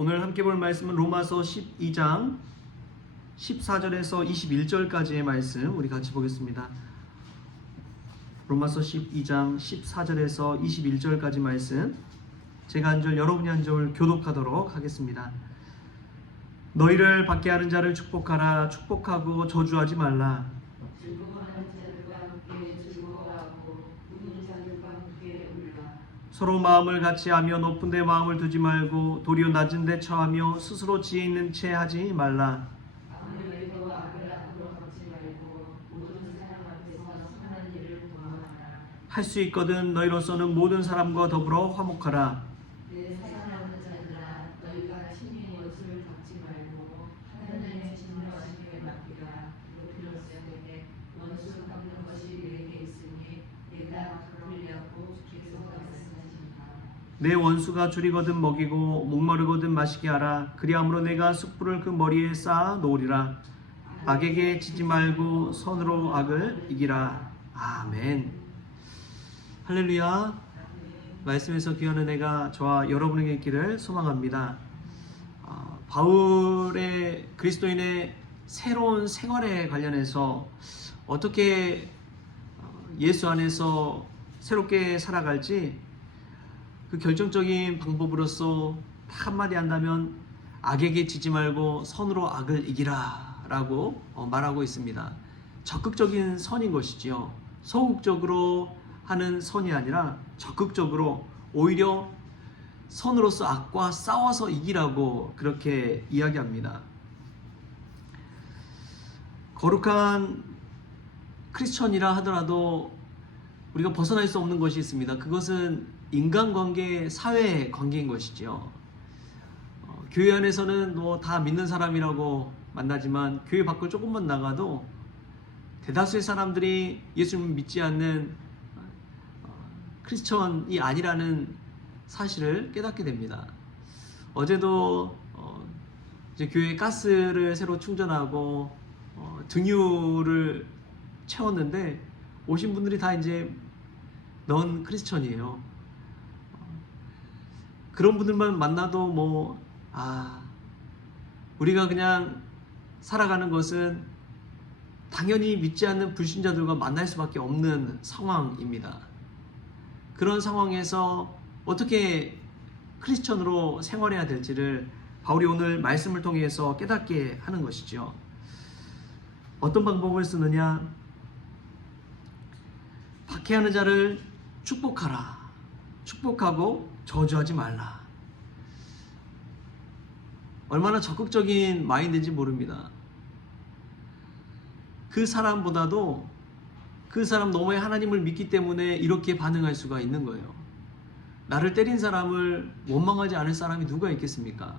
오늘 함께 볼 말씀은 로마서 12장 14절에서 21절까지의 말씀 우리 같이 보겠습니다. 로마서 12장 14절에서 21절까지 말씀, 제가 한 절 여러분이 한 절 교독하도록 하겠습니다. 너희를 밖에 하는 자를 축복하라. 축복하고 저주하지 말라. 서로 마음을 같이 하며 높은 데 마음을 두지 말고 도리어 낮은 데 처하며 스스로 지혜 있는 채 하지 말라. 할 수 있거든 너희로서는 모든 사람과 더불어 화목하라. 내 원수가 줄이거든 먹이고 목마르거든 마시게 하라. 그리함으로 내가 숯불을 그 머리에 쌓아 놓으리라. 악에게 지지 말고 선으로 악을 이기라. 아멘. 할렐루야. 말씀에서 귀한 은혜가 저와 여러분에게 있기를 소망합니다. 바울의 그리스도인의 새로운 생활에 관련해서 어떻게 예수 안에서 새롭게 살아갈지 그 결정적인 방법으로서 한마디 한다면 악에게 지지 말고 선으로 악을 이기라 라고 말하고 있습니다. 적극적인 선인 것이지요. 소극적으로 하는 선이 아니라 적극적으로 오히려 선으로서 악과 싸워서 이기라고 그렇게 이야기합니다. 거룩한 크리스천이라 하더라도 우리가 벗어날 수 없는 것이 있습니다. 그것은 인간관계, 사회관계인 것이죠. 교회 안에서는 뭐 다 믿는 사람이라고 만나지만 교회 밖을 조금만 나가도 대다수의 사람들이 예수님을 믿지 않는 크리스천이 아니라는 사실을 깨닫게 됩니다. 어제도 이제 교회 가스를 새로 충전하고 등유를 채웠는데 오신 분들이 다 이제 넌 크리스천이에요. 그런 분들만 만나도 우리가 그냥 살아가는 것은 당연히 믿지 않는 불신자들과 만날 수밖에 없는 상황입니다. 그런 상황에서 어떻게 크리스천으로 생활해야 될지를 바울이 오늘 말씀을 통해서 깨닫게 하는 것이죠. 어떤 방법을 쓰느냐? 박해하는 자를 축복하라. 축복하고 저주하지 말라. 얼마나 적극적인 마인드인지 모릅니다. 그 사람보다도 그 사람 너머에 하나님을 믿기 때문에 이렇게 반응할 수가 있는 거예요. 나를 때린 사람을 원망하지 않을 사람이 누가 있겠습니까?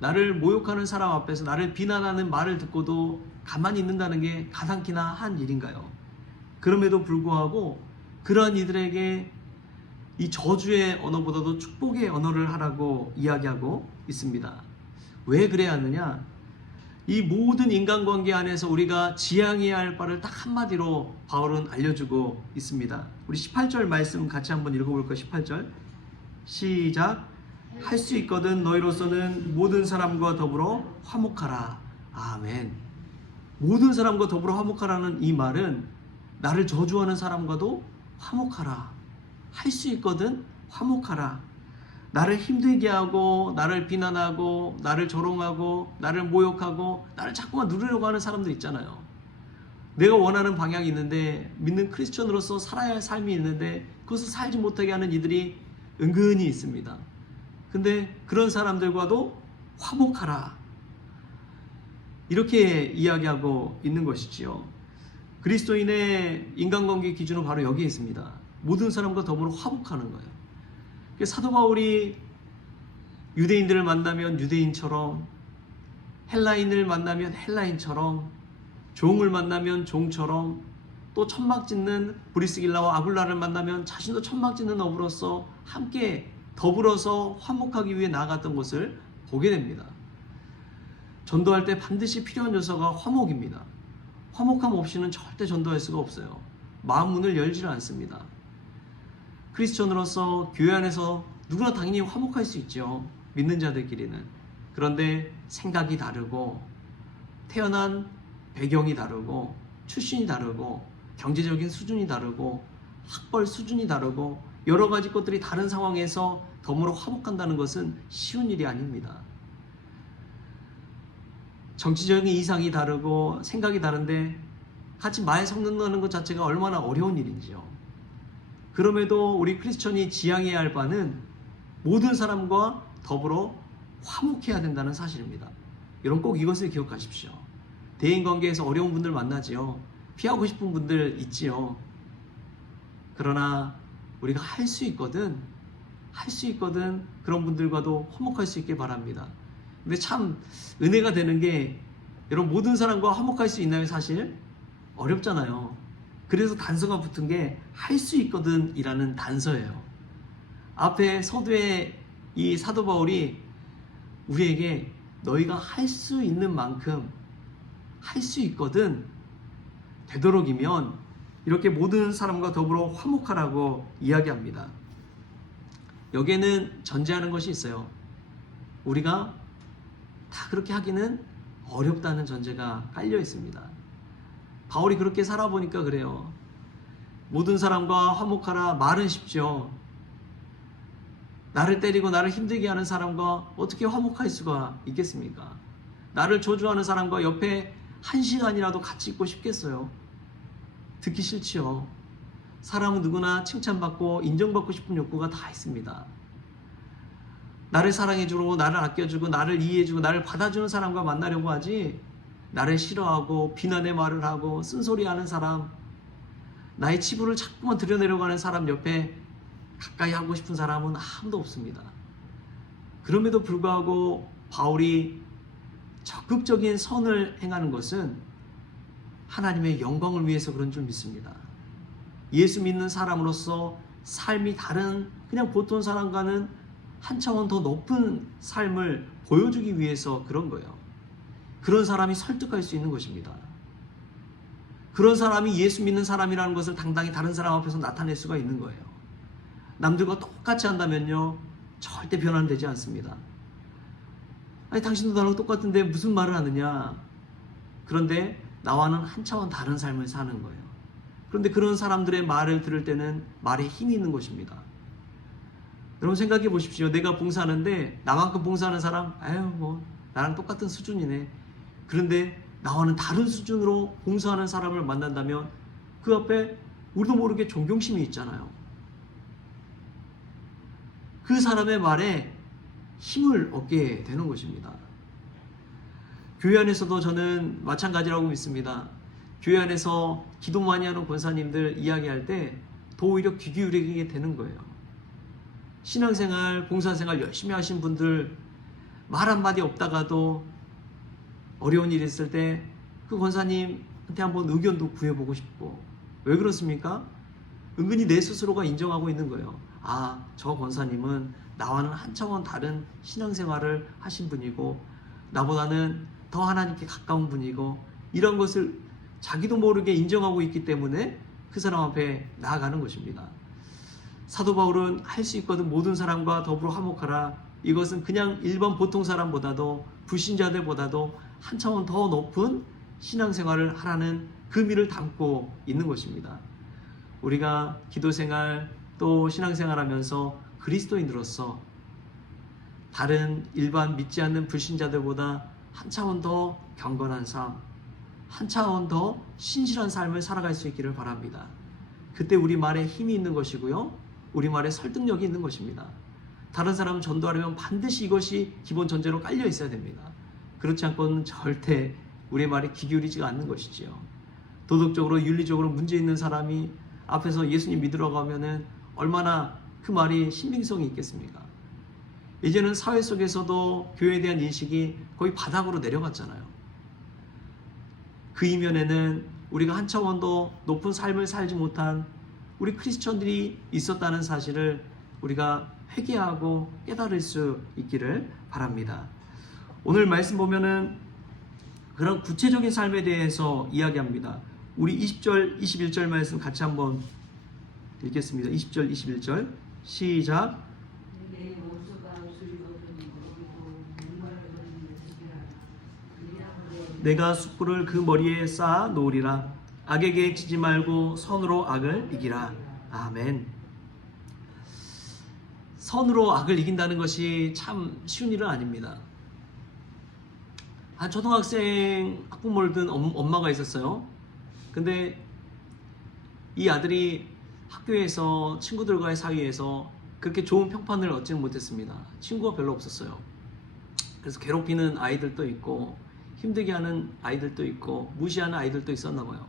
나를 모욕하는 사람 앞에서 나를 비난하는 말을 듣고도 가만히 있는다는 게 가당키나 한 일인가요? 그럼에도 불구하고 그러한 이들에게 이 저주의 언어보다도 축복의 언어를 하라고 이야기하고 있습니다. 왜 그래야 하느냐? 이 모든 인간관계 안에서 우리가 지향해야 할 바를 딱 한마디로 바울은 알려주고 있습니다. 우리 18절 말씀 같이 한번 읽어볼까요? 18절 시작. 할 수 있거든 너희로서는 모든 사람과 더불어 화목하라. 아멘. 모든 사람과 더불어 화목하라는 이 말은 나를 저주하는 사람과도 화목하라. 할 수 있거든 화목하라. 나를 힘들게 하고 나를 비난하고 나를 조롱하고 나를 모욕하고 나를 자꾸만 누르려고 하는 사람들 있잖아요. 내가 원하는 방향이 있는데 믿는 크리스천으로서 살아야 할 삶이 있는데 그것을 살지 못하게 하는 이들이 은근히 있습니다. 근데 그런 사람들과도 화목하라. 이렇게 이야기하고 있는 것이지요. 그리스도인의 인간관계 기준은 바로 여기에 있습니다. 모든 사람과 더불어 화목하는 거예요. 사도 바울이 유대인들을 만나면 유대인처럼, 헬라인을 만나면 헬라인처럼, 종을 만나면 종처럼, 또 천막 짓는 브리스길라와 아굴라를 만나면 자신도 천막 짓는 어부로서 함께 더불어서 화목하기 위해 나아갔던 것을 보게 됩니다. 전도할 때 반드시 필요한 요소가 화목입니다. 화목함 없이는 절대 전도할 수가 없어요. 마음 문을 열지를 않습니다. 크리스천으로서 교회 안에서 누구나 당연히 화목할 수 있죠. 믿는 자들끼리는. 그런데 생각이 다르고 태어난 배경이 다르고 출신이 다르고 경제적인 수준이 다르고 학벌 수준이 다르고 여러 가지 것들이 다른 상황에서 더불어 화목한다는 것은 쉬운 일이 아닙니다. 정치적인 이상이 다르고 생각이 다른데 같이 말 섞는다는 것 자체가 얼마나 어려운 일인지요. 그럼에도 우리 크리스천이 지향해야 할 바는 모든 사람과 더불어 화목해야 된다는 사실입니다. 여러분 꼭 이것을 기억하십시오. 대인관계에서 어려운 분들 만나지요. 피하고 싶은 분들 있지요. 그러나 우리가 할 수 있거든 그런 분들과도 화목할 수 있길 바랍니다. 근데 참 은혜가 되는 게 여러분 모든 사람과 화목할 수 있나요? 사실 어렵잖아요. 그래서 단서가 붙은 게 할 수 있거든 이라는 단서예요. 앞에 서두에 이 사도 바울이 우리에게 너희가 할 수 있는 만큼 할 수 있거든 되도록이면 이렇게 모든 사람과 더불어 화목하라고 이야기합니다. 여기에는 전제하는 것이 있어요. 우리가 다 그렇게 하기는 어렵다는 전제가 깔려 있습니다. 바울이 그렇게 살아보니까 그래요. 모든 사람과 화목하라 말은 쉽죠. 나를 때리고 나를 힘들게 하는 사람과 어떻게 화목할 수가 있겠습니까? 나를 저주하는 사람과 옆에 한 시간이라도 같이 있고 싶겠어요? 듣기 싫지요. 사람은 누구나 칭찬받고 인정받고 싶은 욕구가 다 있습니다. 나를 사랑해주고 나를 아껴주고 나를 이해해주고 나를 받아주는 사람과 만나려고 하지, 나를 싫어하고 비난의 말을 하고 쓴소리하는 사람, 나의 치부를 자꾸만 드러내려고 하는 사람 옆에 가까이 하고 싶은 사람은 아무도 없습니다. 그럼에도 불구하고 바울이 적극적인 선을 행하는 것은 하나님의 영광을 위해서 그런 줄 믿습니다. 예수 믿는 사람으로서 삶이 다른 그냥 보통 사람과는 한 차원 더 높은 삶을 보여주기 위해서 그런 거예요. 그런 사람이 설득할 수 있는 것입니다. 그런 사람이 예수 믿는 사람이라는 것을 당당히 다른 사람 앞에서 나타낼 수가 있는 거예요. 남들과 똑같이 한다면요 절대 변화는 되지 않습니다. 아니 당신도 나랑 똑같은데 무슨 말을 하느냐. 그런데 나와는 한 차원 다른 삶을 사는 거예요. 그런데 그런 사람들의 말을 들을 때는 말에 힘이 있는 것입니다. 여러분 생각해 보십시오. 내가 봉사하는데 나만큼 봉사하는 사람, 뭐 나랑 똑같은 수준이네. 그런데 나와는 다른 수준으로 봉사하는 사람을 만난다면 그 앞에 우리도 모르게 존경심이 있잖아요. 그 사람의 말에 힘을 얻게 되는 것입니다. 교회 안에서도 저는 마찬가지라고 믿습니다. 교회 안에서 기도 많이 하는 권사님들 이야기할 때 더 오히려 귀 기울이게 되는 거예요. 신앙생활, 봉사생활 열심히 하신 분들 말 한마디 없다가도 어려운 일이 있을 때 그 권사님한테 한번 의견도 구해보고 싶고. 왜 그렇습니까? 은근히 내 스스로가 인정하고 있는 거예요. 아, 저 권사님은 나와는 한 차원 다른 신앙생활을 하신 분이고 나보다는 더 하나님께 가까운 분이고, 이런 것을 자기도 모르게 인정하고 있기 때문에 그 사람 앞에 나아가는 것입니다. 사도 바울은 할 수 있거든 모든 사람과 더불어 화목하라. 이것은 그냥 일반 보통 사람보다도 불신자들보다도 한 차원 더 높은 신앙생활을 하라는 의미를 담고 있는 것입니다. 우리가 기도생활 또 신앙생활하면서 그리스도인으로서 다른 일반 믿지 않는 불신자들보다 한 차원 더 경건한 삶, 한 차원 더 신실한 삶을 살아갈 수 있기를 바랍니다. 그때 우리 말에 힘이 있는 것이고요, 우리 말에 설득력이 있는 것입니다. 다른 사람 전도하려면 반드시 이것이 기본 전제로 깔려 있어야 됩니다. 그렇지 않고는 절대 우리의 말에 귀 기울이지가 않는 것이지요. 도덕적으로 윤리적으로 문제 있는 사람이 앞에서 예수님 믿으라고 하면은 얼마나 그 말이 신빙성이 있겠습니까? 이제는 사회 속에서도 교회에 대한 인식이 거의 바닥으로 내려갔잖아요. 그 이면에는 우리가 한 차원 더 높은 삶을 살지 못한 우리 크리스천들이 있었다는 사실을 우리가 회개하고 깨달을 수 있기를 바랍니다. 오늘 말씀 보면은 그런 구체적인 삶에 대해서 이야기합니다. 우리 20절, 21절 말씀 같이 한번 읽겠습니다. 20절, 21절 시작. 내가 숯불을 그 머리에 쌓아 놓으리라. 악에게 지지 말고 선으로 악을 이기라. 아멘. 선으로 악을 이긴다는 것이 참 쉬운 일은 아닙니다. 한 초등학생 학부모를 둔 엄마가 있었어요. 근데 이 아들이 학교에서 친구들과의 사이에서 그렇게 좋은 평판을 얻지는 못했습니다. 친구가 별로 없었어요. 그래서 괴롭히는 아이들도 있고 힘들게 하는 아이들도 있고 무시하는 아이들도 있었나 봐요.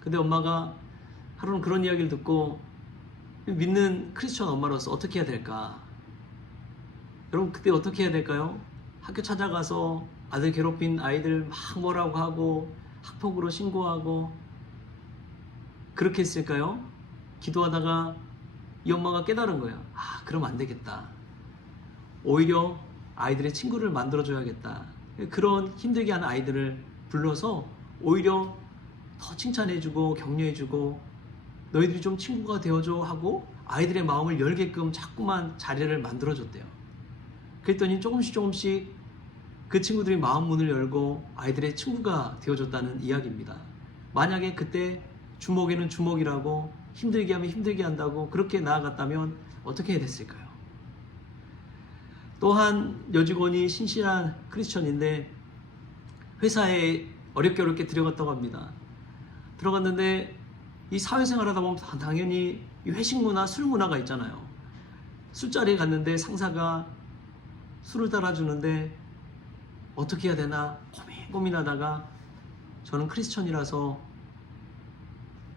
근데 엄마가 하루는 그런 이야기를 듣고 믿는 크리스천 엄마로서 어떻게 해야 될까? 여러분 그때 어떻게 해야 될까요? 학교 찾아가서 아들 괴롭힌 아이들 막 뭐라고 하고 학폭으로 신고하고 그렇게 했을까요? 기도하다가 이 엄마가 깨달은 거예요. 아, 그러면 안 되겠다. 오히려 아이들의 친구를 만들어줘야겠다. 그런 힘들게 하는 아이들을 불러서 오히려 더 칭찬해주고 격려해주고 너희들이 좀 친구가 되어줘 하고 아이들의 마음을 열게끔 자꾸만 자리를 만들어줬대요. 그랬더니 조금씩 그 친구들이 마음 문을 열고 아이들의 친구가 되어줬다는 이야기입니다. 만약에 그때 주먹에는 주먹이라고 힘들게 하면 힘들게 한다고 그렇게 나아갔다면 어떻게 해야 됐을까요? 또한 여직원이 신실한 크리스천인데 회사에 어렵게 들어갔다고 합니다. 들어갔는데 이 사회생활 하다 보면 당연히 이 회식 문화, 술 문화가 있잖아요. 술자리에 갔는데 상사가 술을 따라주는데 어떻게 해야 되나 고민하다가 저는 크리스천이라서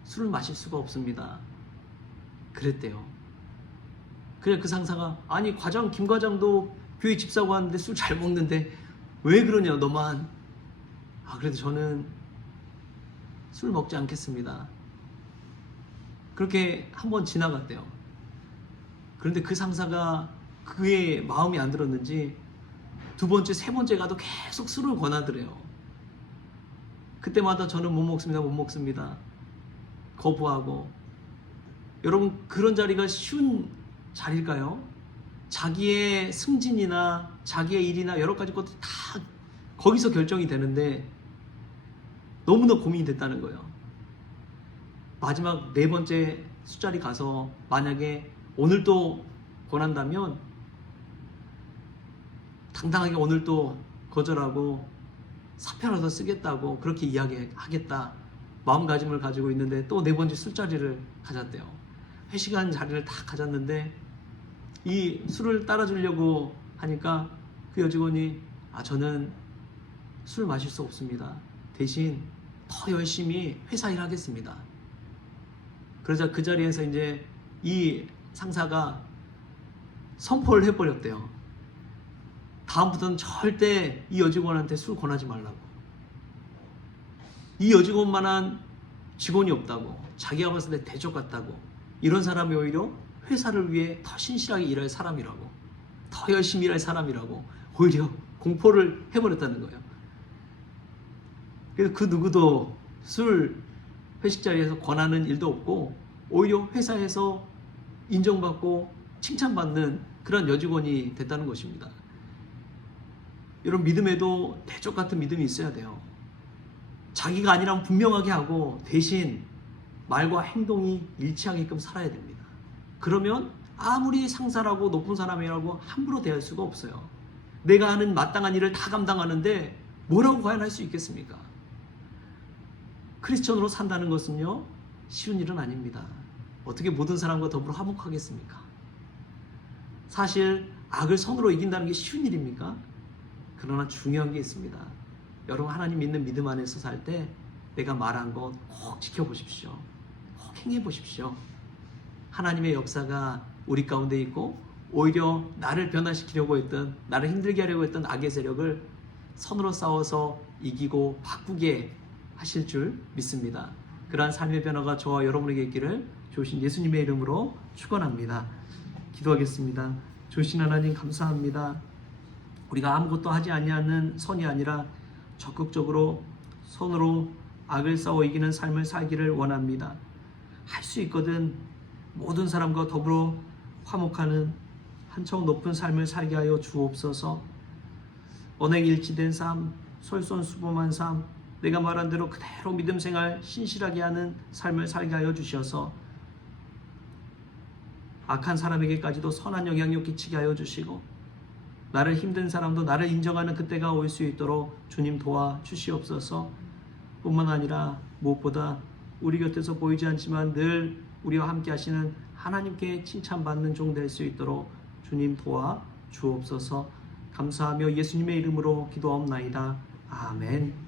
술을 마실 수가 없습니다. 그랬대요. 그래 그 상사가 아니 김 과장도 교회 집사고 하는데 술 잘 먹는데 왜 그러냐 너만. 아 그래도 저는 술 먹지 않겠습니다. 그렇게 한번 지나갔대요. 그런데 그 상사가 그의 마음이 안 들었는지 두 번째, 세 번째 가도 계속 술을 권하더래요. 그때마다 저는 못 먹습니다. 거부하고. 여러분 그런 자리가 쉬운 자리일까요? 자기의 승진이나 자기의 일이나 여러 가지 것들이 다 거기서 결정이 되는데 너무나 고민이 됐다는 거예요. 마지막 네 번째 술자리 가서 만약에 오늘 또 권한다면 당당하게 오늘 또 거절하고 사표라도 쓰겠다고 그렇게 이야기하겠다 마음가짐을 가지고 있는데 또 네 번째 술자리를 가졌대요. 회식한 자리를 다 가졌는데 이 술을 따라주려고 하니까 그 여직원이 저는 술 마실 수 없습니다. 대신 더 열심히 회사 일 하겠습니다. 그러자 그 자리에서 이제 이 상사가 선포를 해버렸대요. 다음부터는 절대 이 여직원한테 술 권하지 말라고. 이 여직원만한 직원이 없다고. 자기가 봤을 때 대적 같다고. 이런 사람이 오히려 회사를 위해 더 신실하게 일할 사람이라고. 더 열심히 일할 사람이라고. 오히려 공포를 해버렸다는 거예요. 그래서 그 누구도 술 회식 자리에서 권하는 일도 없고 오히려 회사에서 인정받고 칭찬받는 그런 여직원이 됐다는 것입니다. 여러분 믿음에도 대적 같은 믿음이 있어야 돼요. 자기가 아니라면 분명하게 하고 대신 말과 행동이 일치하게끔 살아야 됩니다. 그러면 아무리 상사라고 높은 사람이라고 함부로 대할 수가 없어요. 내가 하는 마땅한 일을 다 감당하는데 뭐라고 과연 할 수 있겠습니까? 크리스천으로 산다는 것은요 쉬운 일은 아닙니다. 어떻게 모든 사람과 더불어 화목하겠습니까? 사실 악을 선으로 이긴다는 게 쉬운 일입니까? 그러나 중요한 게 있습니다. 여러분 하나님 믿는 믿음 안에서 살 때 내가 말한 것 꼭 지켜보십시오. 꼭 행해보십시오. 하나님의 역사가 우리 가운데 있고 오히려 나를 변화시키려고 했던 나를 힘들게 하려고 했던 악의 세력을 선으로 싸워서 이기고 바꾸게 하실 줄 믿습니다. 그러한 삶의 변화가 저와 여러분에게 있기를 주신 예수님의 이름으로 축원합니다. 기도하겠습니다. 주신 하나님 감사합니다. 우리가 아무것도 하지 아니하는 선이 아니라 적극적으로 손으로 악을 싸워 이기는 삶을 살기를 원합니다. 할 수 있거든 모든 사람과 더불어 화목하는 한층 높은 삶을 살게 하여 주옵소서. 언행일치된 삶, 솔선수범한 삶, 내가 말한 대로 그대로 믿음 생활 신실하게 하는 삶을 살게 하여 주셔서 악한 사람에게까지도 선한 영향력 끼치게 하여 주시고 나를 힘든 사람도 나를 인정하는 그때가 올 수 있도록 주님 도와 주시옵소서. 뿐만 아니라 무엇보다 우리 곁에서 보이지 않지만 늘 우리와 함께 하시는 하나님께 칭찬받는 종 될 수 있도록 주님 도와 주옵소서. 감사하며 예수님의 이름으로 기도하옵나이다. 아멘.